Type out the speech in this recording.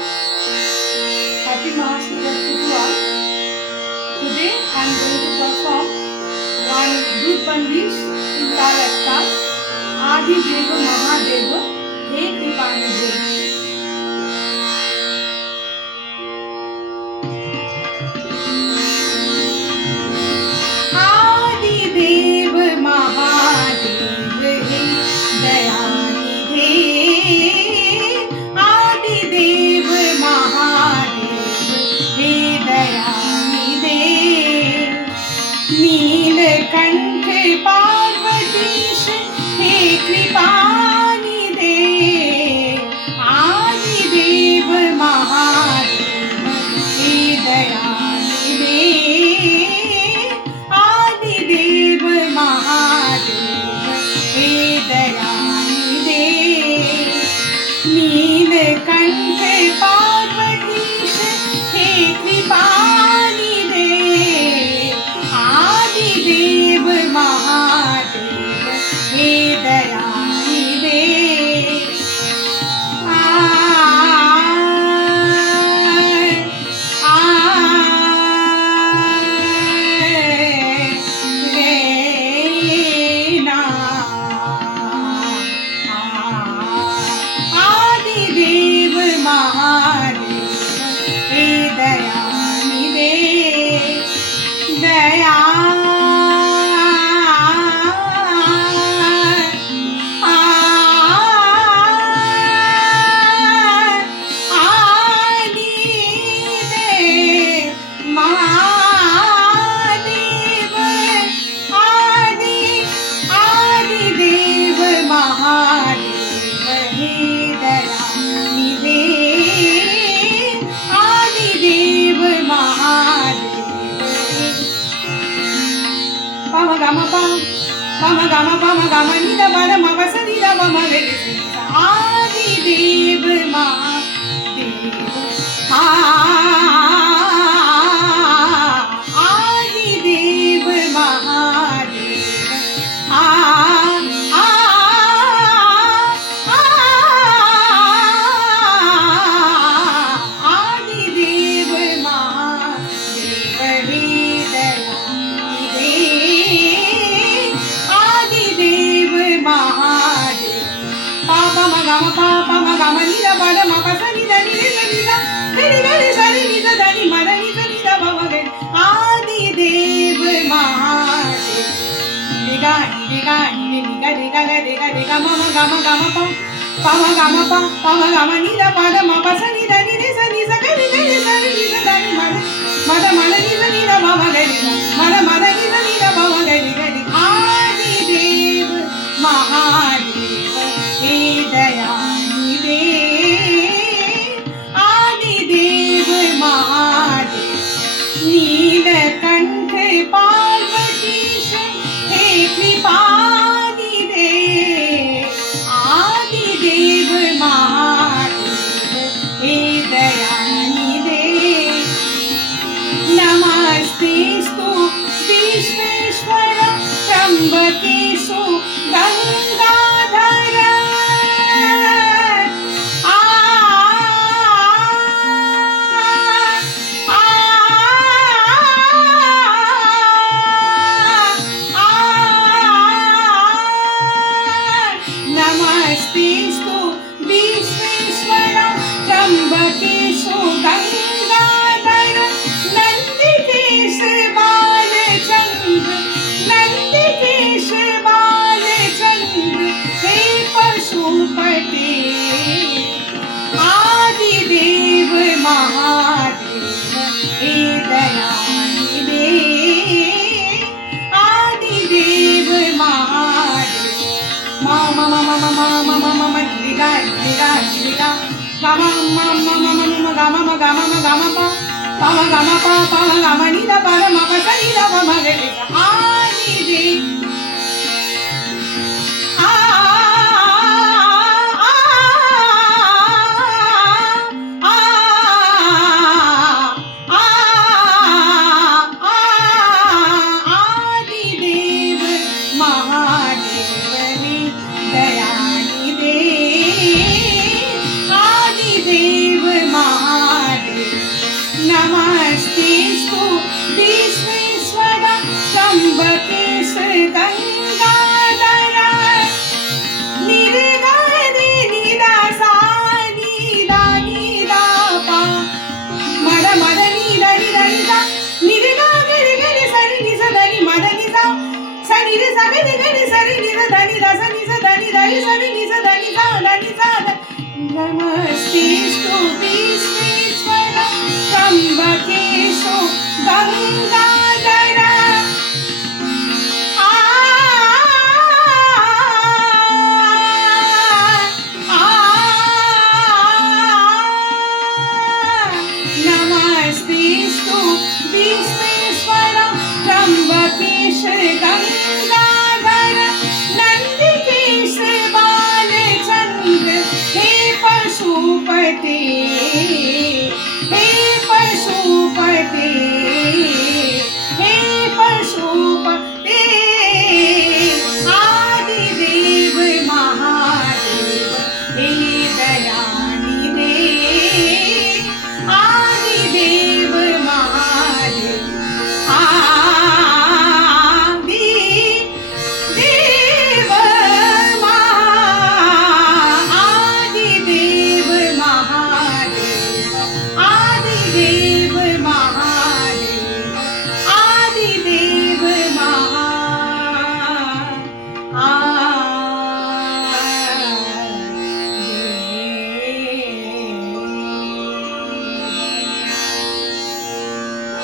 Happy Mahashivratri to all. Today I am going to perform one Dud Bandish in Taratta Adi Deva Mahadeva He Kripani Dev. Neelkanth पार्वतीश hey कृपानिधे आदिदेव Mahadev hey दयानिधे आदिदेव Mahadev hey दयानिधे Neelkanth पार्वतीश hey कृपानिधे Dev Mahadev hey दयानिधे आदिदेव Mahadev hey दयानिधे Daya Pama gama gama ni da ba da ma ba sa ni da ba ma re re sa Adi Dev Mahadev Adi Dev Mahadev Adi Dev Mahadev Papa magama ni da ba da ma pa sa ni da ni re sa ni da re re sa ni da da ni ma da ni sa ni da ba ma re Adi Dev Mahadev Diga diga ni diga diga ga diga diga ma gama pa pa magama ni da ba da ma pa sa ni da ni re sa ni ga re sa ni da da ni ma da ni sa ni da ba ma re ma da ni sa ni da ba ma re Adi Dev Mahadev hey दयानिधे आदिदेव Mahadev Neelkanth पार्वतीश hey कृपानिधे आदिदेव Mahadev hey दयानिधे नमस्तेस्तु Vishweshwar त्र्यंबकेषु Gangadhar नमस्तेस्तु Vishweshwar त्र्यंबकेषु Gangadhar नंदिकेश Balchandra hey पशुपते आदिदेव Mahadev hey दयानिधे आदिदेव Mahadev Mama diga gama pa pa gama ni da ba ma pa sa ni da ba ma re re